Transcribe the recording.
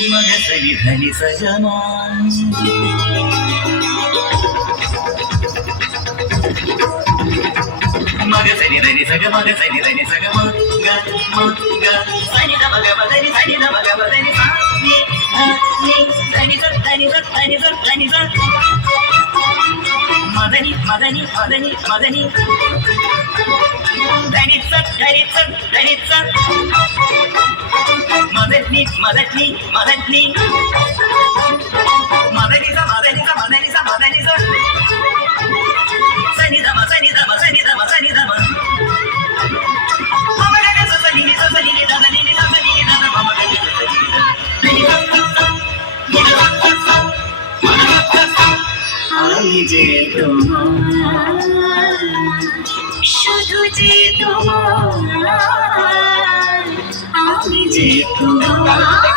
मग सरी धनी सजमा मग सरी धनी सग मग सरी धनी सग मग मग सनी द मग मदनी सनी द मग मदनी सा नि धनी स धनी स धनी स धनी स मदनी मदनी मदनी मदनी धनी स धनी स धनी स मदनी मदनी मदनी मदनी सा मदनी सा मदनी सा मदनी सा सनी द म सनी द म सनी द म सनी द म मम ग ग स सनी नि स सनी नि द सनी नि द सनी नि द मम ग ग स सनी नि द नि द আমি যে তোমার শুধু যে তোমার আমি যে তোমার